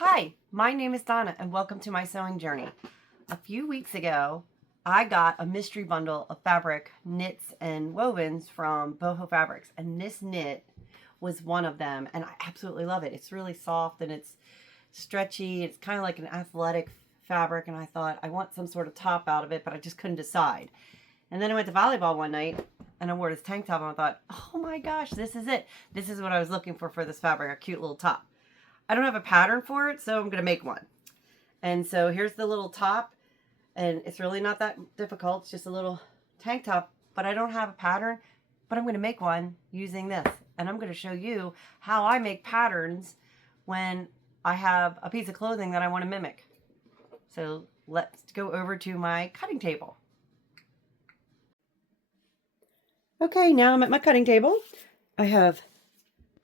Hi, my name is Donna and welcome to my sewing journey. A few weeks ago, I got a mystery bundle of fabric, knits, and wovens from Boho Fabrics, and this knit was one of them, and I absolutely love it. It's really soft and it's stretchy. It's kind of like an athletic fabric, and I thought I want some sort of top out of it, but I just couldn't decide. And then I went to volleyball one night and I wore this tank top and I thought, oh my gosh, this is it. This is what I was looking for this fabric, a cute little top. I don't have a pattern for it, so I'm going to make one. And so here's the little top, and it's really not that difficult. It's just a little tank top, but I don't have a pattern, but I'm going to make one using this. And I'm going to show you how I make patterns when I have a piece of clothing that I want to mimic. So let's go over to my cutting table. Okay, now I'm at my cutting table.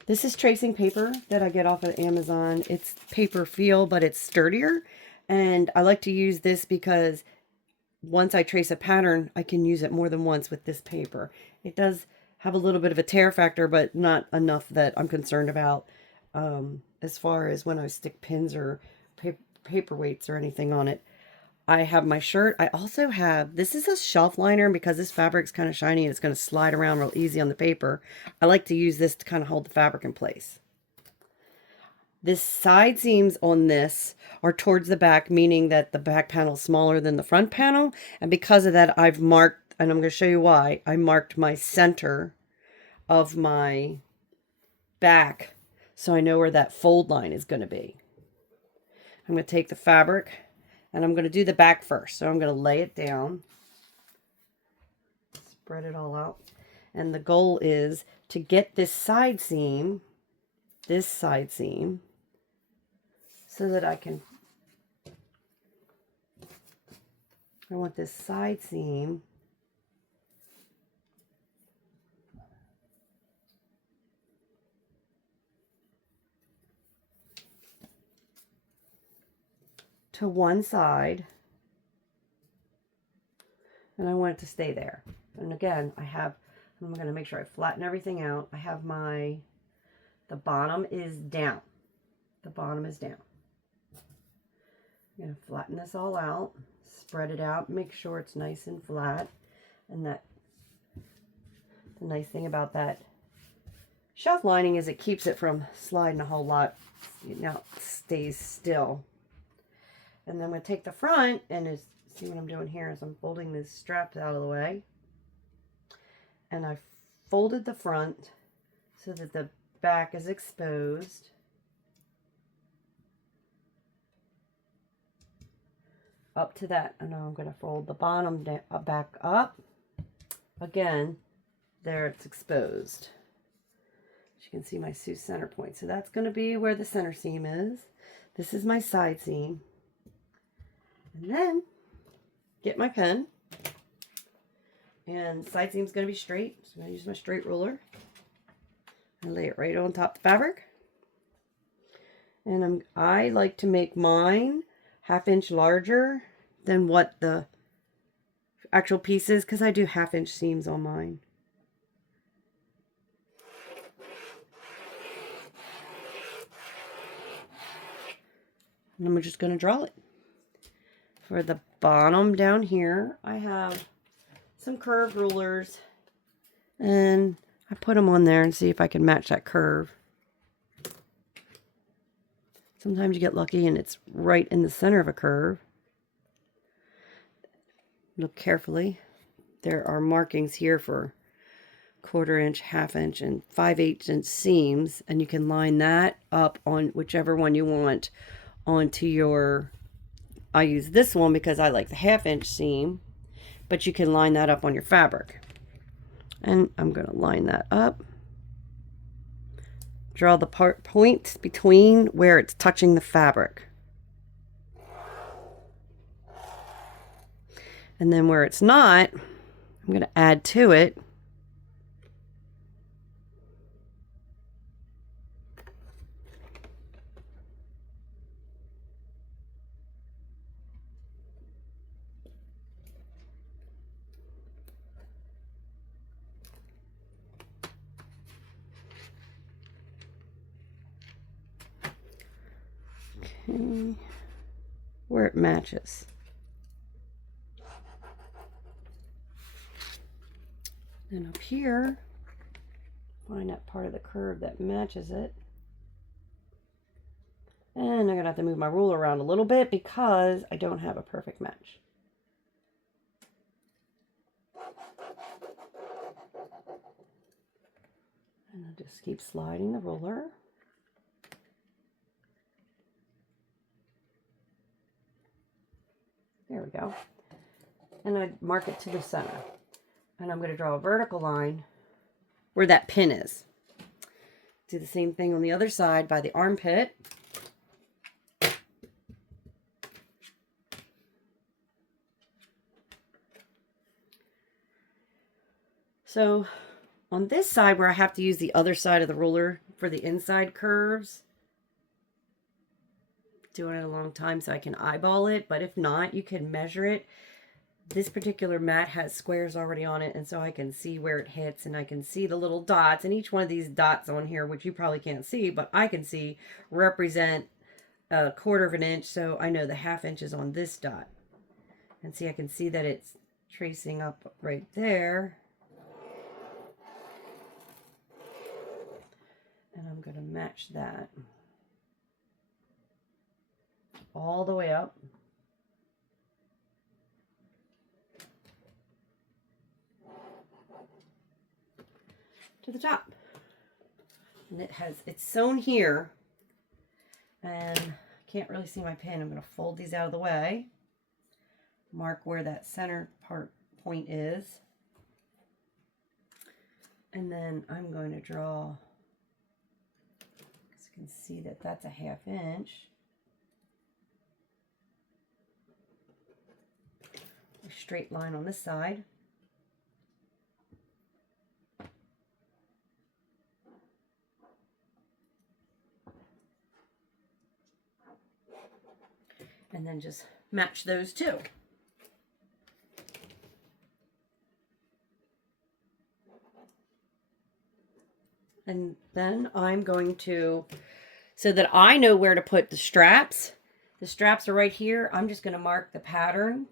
This is tracing paper that I get off of Amazon. It's paper feel, but it's sturdier. And I like to use this because once I trace a pattern, I can use it more than once with this paper. It does have a little bit of a tear factor, but not enough that I'm concerned about as far as when I stick pins or paper weights or anything on it. I have my shirt. I also have, this is a shelf liner, and because this fabric's kind of shiny and it's going to slide around real easy on the paper, I like to use this to kind of hold the fabric in place. The side seams on this are towards the back, meaning that the back panel is smaller than the front panel. And because of that, I've marked, and I'm going to show you why, I marked my center of my back so I know where that fold line is going to be. I'm going to take the fabric and I'm going to do the back first. So I'm going to lay it down, spread it all out. And the goal is to get this side seam, so that I want this side seam to one side, and I want it to stay there. And again, I'm going to make sure I flatten everything out. I have the bottom is down. The bottom is down. I'm going to flatten this all out, spread it out, make sure it's nice and flat. And the nice thing about that shelf lining is it keeps it from sliding a whole lot. Now it stays still. And then I'm going to take the front, and see what I'm doing here is I'm folding these straps out of the way. And I folded the front so that the back is exposed. Up to that. And now I'm going to fold the bottom back up. Again, there it's exposed. As you can see, my center point. So that's going to be where the center seam is. This is my side seam. And then get my pen, and the side seam is going to be straight, so I'm going to use my straight ruler and lay it right on top of the fabric. And I like to make mine 1/2 inch larger than what the actual piece is, because I do 1/2 inch seams on mine. And I'm just going to draw it. For the bottom down here, I have some curved rulers, and I put them on there and see if I can match that curve. Sometimes you get lucky and it's right in the center of a curve. Look carefully. There are markings here for 1/4 inch, 1/2 inch, and 5/8 inch seams, and you can line that up on whichever one you want onto your, I use this one because I like the 1/2 inch seam, but you can line that up on your fabric. And I'm going to line that up. Draw the point between where it's touching the fabric. And then where it's not, I'm going to add to it. Okay. Where it matches. And up here, find that part of the curve that matches it. And I'm going to have to move my ruler around a little bit because I don't have a perfect match. And I'll just keep sliding the ruler. There we go. And I mark it to the center. And I'm going to draw a vertical line where that pin is. Do the same thing on the other side by the armpit. So on this side where I have to use the other side of the ruler for the inside curves, doing it a long time so I can eyeball it, but if not, you can measure it. This particular mat has squares already on it, and so I can see where it hits, and I can see the little dots, and each one of these dots on here, which you probably can't see, but I can see, represent a 1/4 of an inch, so I know the 1/2 inch is on this dot. And see, I can see that it's tracing up right there. And I'm going to match that all the way up. To the top. And it's sewn here, and I can't really see my pin. I'm going to fold these out of the way, mark where that center point is, and then I'm going to draw, because you can see that that's a 1/2 inch. A straight line on this side. And then just match those two. And then I'm going to, so that I know where to put the straps are right here. I'm just going to mark the pattern.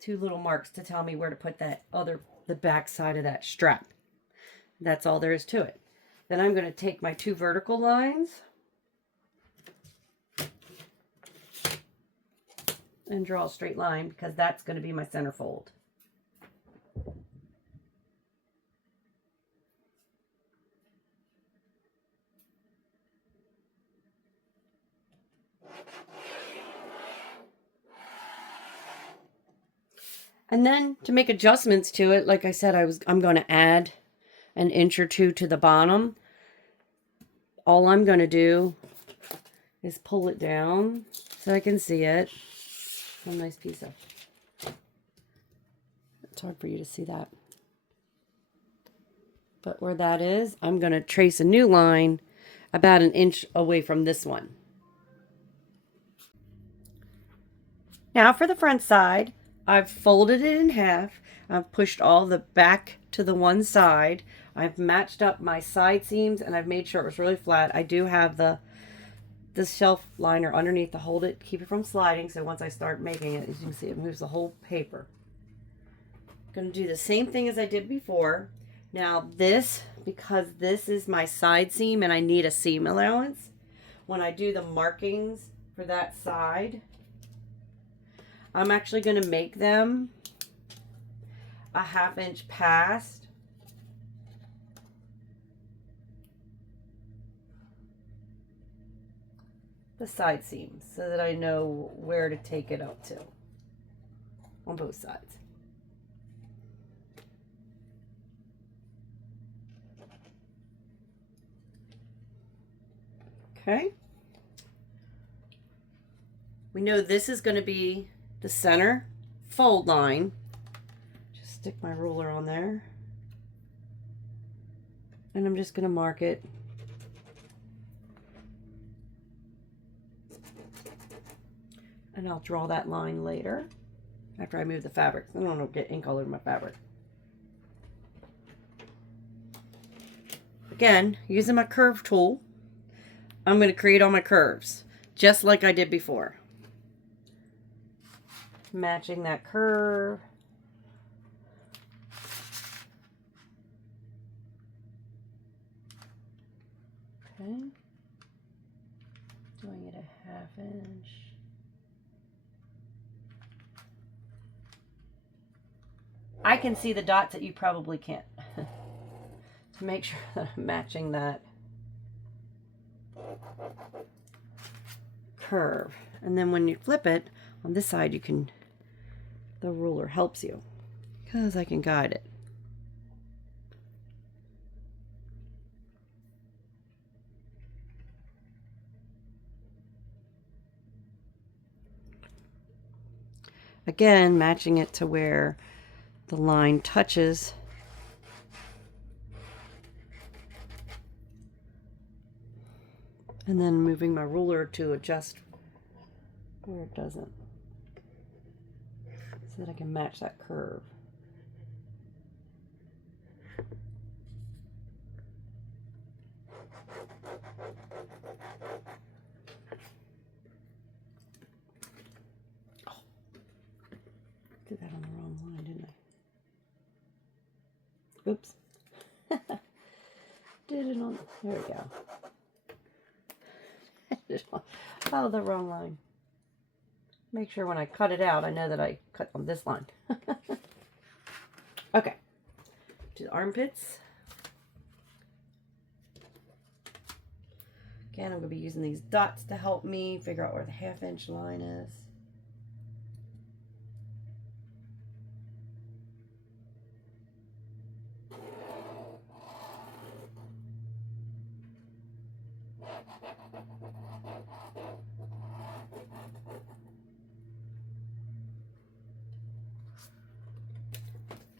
2 little marks to tell me where to put the back side of that strap. That's all there is to it. Then I'm going to take my 2 vertical lines and draw a straight line, because that's going to be my center fold. And then to make adjustments to it, like I said, I'm going to add an inch or 2 to the bottom. All I'm going to do is pull it down so I can see it. A nice piece of, it's hard for you to see that. But where that is, I'm going to trace a new line about 1 inch away from this one. Now for the front side, I've folded it in half. I've pushed all the back to the one side. I've matched up my side seams, and I've made sure it was really flat. I do have the shelf liner underneath to hold it, keep it from sliding, so once I start making it, as you can see, it moves the whole paper. I'm going to do the same thing as I did before. Now this, because this is my side seam and I need a seam allowance, when I do the markings for that side, I'm actually going to make them a 1/2 inch past the side seams, so that I know where to take it up to on both sides. Okay. We know this is going to be the center fold line. Just stick my ruler on there. And I'm just going to mark it. And I'll draw that line later after I move the fabric. I don't want to get ink all over my fabric. Again, using my curve tool, I'm going to create all my curves. just like I did before. Matching that curve. Okay. Doing it a 1/2 inch. I can see the dots that you probably can't. To make sure that I'm matching that curve. And then when you flip it, on this side you can, the ruler helps you because I can guide it. Again, matching it to where the line touches. And then moving my ruler to adjust where it doesn't, so that I can match that curve. Oh, did that on the wrong line, didn't I? Oops. Did it on, there we go. Oh, the wrong line. Make sure when I cut it out, I know that I cut on this line. Okay, to the armpits. Again, I'm going to be using these dots to help me figure out where the 1/2 inch line is.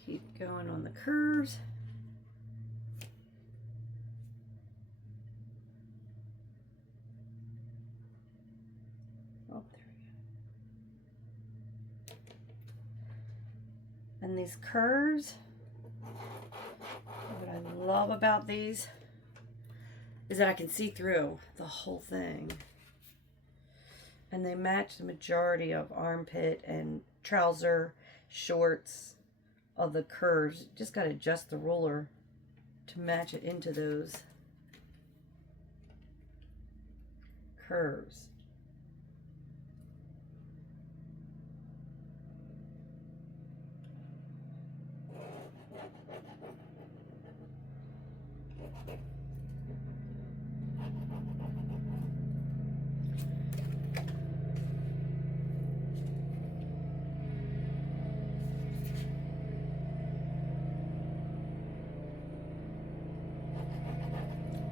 Keep going on the curves. Oh, there we go. And these curves, what I love about these is that I can see through the whole thing. And they match the majority of armpit and trouser, shorts of the curves. Just got to adjust the ruler to match it into those curves.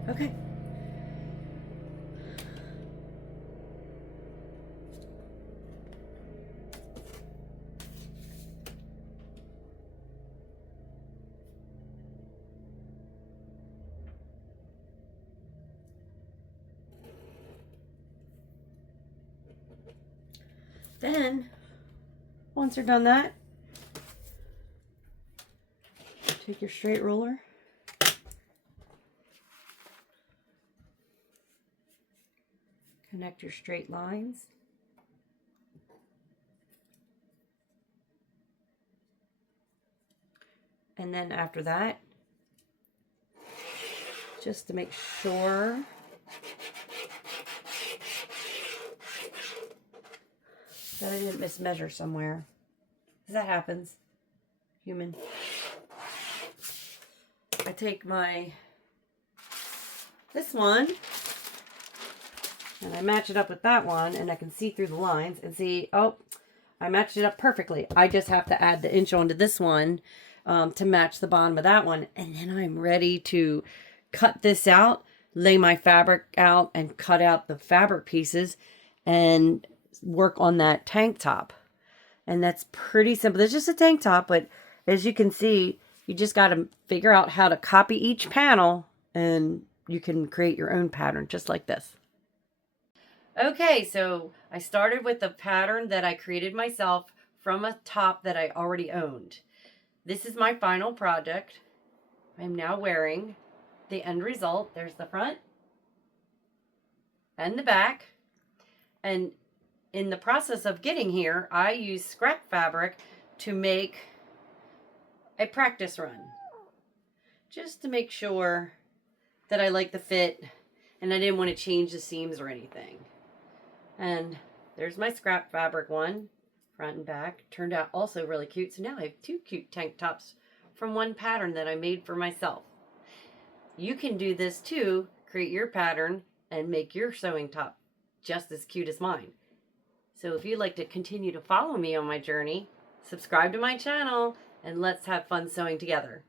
Okay. Then, once you're done that, take your straight ruler, connect your straight lines, and then after that, just to make sure that I didn't mismeasure somewhere, because that happens, human. I take this one and I match it up with that one, and I can see through the lines and see, oh, I matched it up perfectly. I just have to add the inch onto this one to match the bottom of that one, and then I'm ready to cut this out, lay my fabric out, and cut out the fabric pieces and work on that tank top. And that's pretty simple. It's just a tank top, but as you can see, you just got to figure out how to copy each panel, and you can create your own pattern just like this. Okay, so I started with the pattern that I created myself from a top that I already owned. This is my final project. I'm now wearing the end result. There's the front and the back. And in the process of getting here, I used scrap fabric to make a practice run, just to make sure that I like the fit and I didn't want to change the seams or anything. And there's my scrap fabric one, front and back. Turned out also really cute. So now I have two cute tank tops from one pattern that I made for myself. You can do this too, create your pattern and make your sewing top just as cute as mine. So if you'd like to continue to follow me on my journey, subscribe to my channel and let's have fun sewing together.